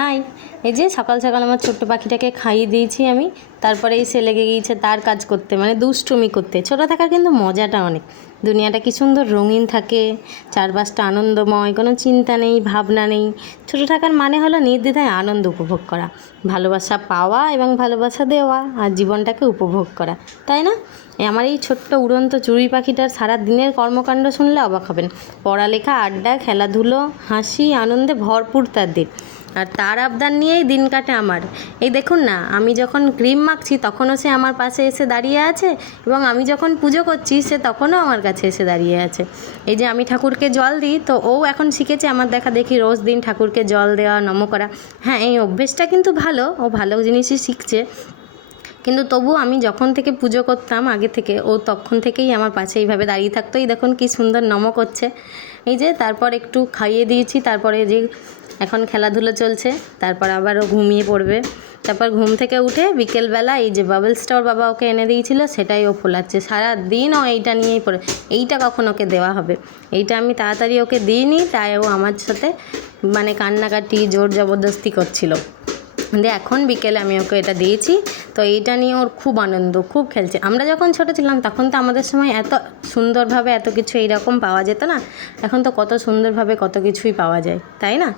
High, এই যে সকাল সকাল আমার ছোট্ট পাখিটাকে খাইয়ে দিয়েছি আমি। তারপরে এসে লেগে গিয়েছে তার কাজ করতে, মানে দুষ্টুমি করতে। ছোটো থাকার কিন্তু মজাটা অনেক। দুনিয়াটা কি সুন্দর রঙিন থাকে, চারপাশটা আনন্দময়, কোনো চিন্তা নেই, ভাবনা নেই। ছোটো থাকার মানে হলো নির্দ্বিধায় আনন্দ উপভোগ করা, ভালোবাসা পাওয়া এবং ভালোবাসা দেওয়া, আর জীবনটাকে উপভোগ করা, তাই না? আমার এই ছোট্ট উড়ন্ত চড়ুই পাখিটার সারা দিনের কর্মকাণ্ড শুনলে অবাক হবেন। পড়ালেখা, আড্ডা, খেলাধুলো, হাসি, আনন্দে ভরপুর তার দিন। আর তার আবদার নিয়েই দিন কাটে আমার। এই দেখুন না, আমি যখন ক্রিম মাখছি তখনও সে আমার পাশে এসে দাঁড়িয়ে আছে, এবং আমি যখন পুজো করছি সে তখনও আমার কাছে এসে দাঁড়িয়ে আছে। এই যে আমি ঠাকুরকে জল দিই, তো ও এখন শিখেছে আমার দেখা দেখি রোজ দিন ঠাকুরকে জল দেওয়া, নম করা। হ্যাঁ, এই অভ্যেসটা কিন্তু ভালো, ও ভালো জিনিসই শিখছে। কিন্তু তবু আমি যখন থেকে পুজো করতাম আগে থেকে, ও তখন থেকেই আমার পাশে এইভাবে দাঁড়িয়ে থাকতো। এই দেখুন কি সুন্দর নম করছে। এই যে তারপর একটু খাইয়ে দিয়েছি, তারপরে যে এখন খেলাধুলো চলছে, তারপর আবার ও ঘুমিয়ে পড়বে। তারপর ঘুম থেকে উঠে বিকেলবেলা এই যে বাবলসটা ওর বাবা ওকে এনে দিয়েছিল সেটাই ও ফোলাচ্ছে। সারাদিন ও এইটা নিয়েই পড়ে, এইটা কখন ওকে দেওয়া হবে। এইটা আমি তাড়াতাড়ি ওকে দিইনি, তাই ও আমার সাথে মানে কান্নাকাটি জোর জবরদস্তি করছিল। কিন্তু এখন বিকেলে আমি ওকে এটা দিয়েছি, তো এইটা নিয়ে ওর খুব আনন্দ, খুব খেলছে। আমরা যখন ছোটো ছিলাম তখন তো আমাদের সময় এত সুন্দরভাবে এত কিছু এইরকম পাওয়া যেত না। এখন তো কত সুন্দরভাবে কত কিছুই পাওয়া যায়, তাই না?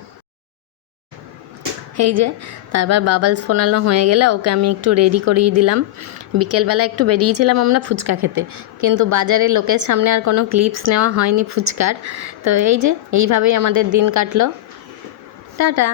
এই যে তারপর বাবলস ফোনানো হয়ে গেলে ওকে আমি একটু রেডি করিয়ে দিলাম। বিকেলবেলা একটু বেরিয়েছিলাম আমরা ফুচকা খেতে, কিন্তু বাজারে লোকের সামনে আর কোনো ক্লিপস নেওয়া হয়নি ফুচকার। তো এই যে এইভাবেই আমাদের দিন কাটলো। টাটা।